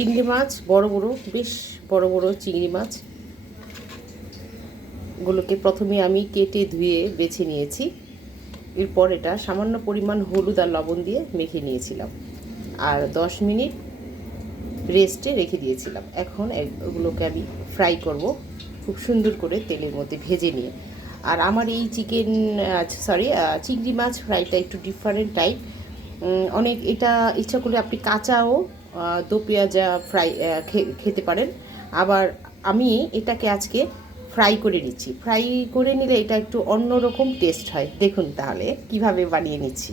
চিংড়ি মাছ, বড় বড়, বেশ বড় বড় চিংড়ি মাছ। গুলোকে প্রথমে আমি কেটে ধুয়ে বেছে নিয়েছি। এরপর এটা সামান্য পরিমাণ হলুদ আর লবণ দিয়ে মেখে নিয়েছিলাম। আর দশ মিনিট রেস্টে রেখে দিয়েছিলাম। এখন এগুলোকে আমি ফ্রাই করব খুব সুন্দর করে তেলের মধ্যে ভেজে নিয়ে। আর আমার এই চিকেন সরি চিংড়ি মাছ ফ্রাইটা একটু ডিফারেন্ট টাইপ অনেক, এটা ইচ্ছা করলে আপনি কাঁচাও দো পেঁয়াজা ফ্রাই খেতে পারেন। আবার আমি এটাকে আজকে ফ্রাই করে নিচ্ছি। ফ্রাই করে নিলে এটা একটু অন্যরকম টেস্ট হয়। দেখুন তাহলে কীভাবে বানিয়ে নিচ্ছি।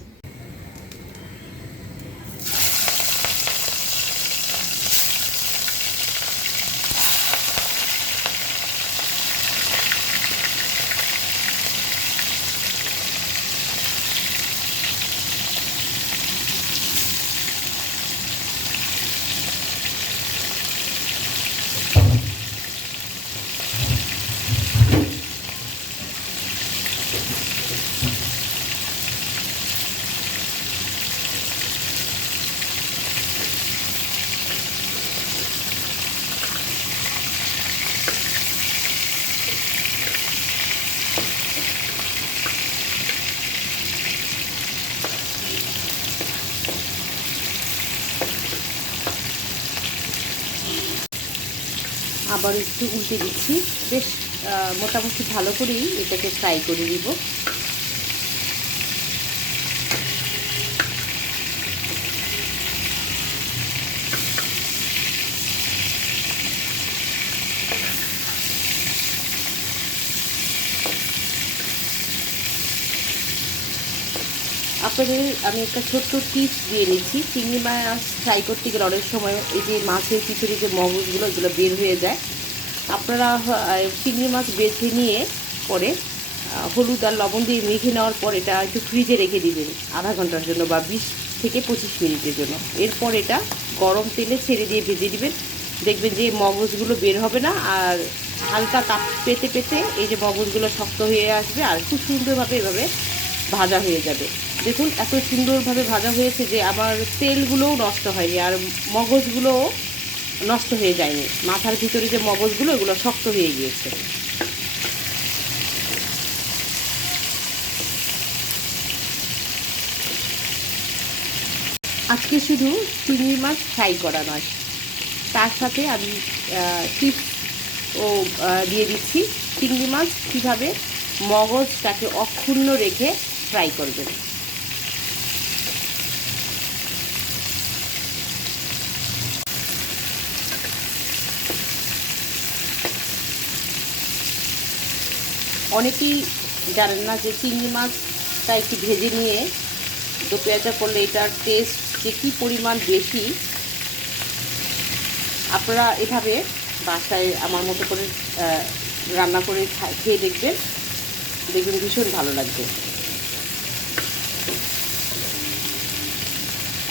আবার একটু উল্টে দিচ্ছি। বেশ মোটামুটি ভালো করেই এটাকে ফ্রাই করে দিব আপনাদের আমি একটা ছোট্ট টিপস দিয়ে নিচ্ছি। চিংড়ি মাছ ফ্রাই করতে গেলে অনেক সময় এই যে মাছের পিছনে যে মগজগুলো, এগুলো বের হয়ে যায়। আপনারা চিংড়ি মাছ বেছে নিয়ে পরে হলুদ আর লবণ দিয়ে মেখে নেওয়ার পর এটা একটু ফ্রিজে রেখে দিবেন আধা ঘণ্টার জন্য বা বিশ থেকে পঁচিশ মিনিটের জন্য। এরপর এটা গরম তেলে ছেড়ে দিয়ে ভেজে দিবেন। দেখবেন যে মগজগুলো বের হবে না আর হালকা তাপ পেতে পেতে এই যে মগজগুলো শক্ত হয়ে আসবে। আর খুব সুন্দরভাবে এভাবে ভাজা হয়ে যাবে। দেখুন, এত সুন্দরভাবে ভাজা হয়েছে যে আবার তেলগুলোও নষ্ট হয়নি, আর মগজগুলোও নষ্ট হয়ে যায়নি। মাথার ভিতরে যে মগজগুলো, এগুলো শক্ত হয়ে গিয়েছে। আজকে শুধু চিংড়ি মাছ ফ্রাই করা নয়, তার সাথে আমি টিপস ও দিয়ে দিচ্ছি। চিংড়ি মাছ কীভাবে মগজটাকে অক্ষুণ্ণ রেখে ফ্রাই করবেন। অনেকেই জানেন না যে চিংড়ি মাছটা একটু ভেজে নিয়ে দো পেঁয়াজা করলে এটার টেস্ট যে কী পরিমাণ বেশি, আপনারা এভাবে বাসায় আমার মতো করে রান্না করে খেয়ে দেখবেন। দেখবেন ভীষণ ভালো লাগবে।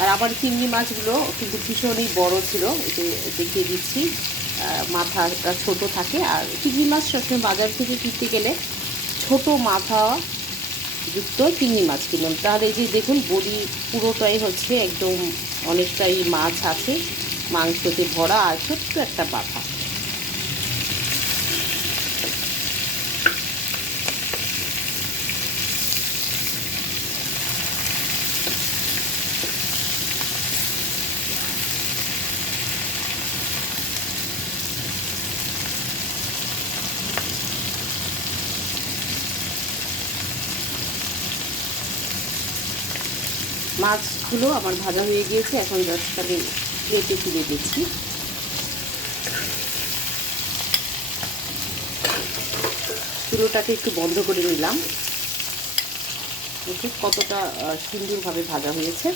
আর আবার চিংড়ি মাছগুলো কিন্তু ভীষণই বড় ছিল যে দেখিয়ে দিচ্ছি। মাথা মাথাটা ছোট থাকে। আর চিংড়ি মাছ সবসময় বাজার থেকে কিনতে গেলে ছোট মাথা যুক্ত চিংড়ি মাছ কিনলাম তাহলে এই যে দেখুন, বড়ি পুরোটাই হচ্ছে একদম অনেকটাই মাছ আছে, মাংসতে ভরা আর ছোট্ট একটা পাতা মাছগুলো আমার ভাজা হয়ে গিয়েছে, এখন জাস্ট আমি প্লেটে তুলে দিচ্ছি। চুলোটাকে একটু বন্ধ করে নিলাম। কতটা সুন্দরভাবে ভাজা হয়েছে।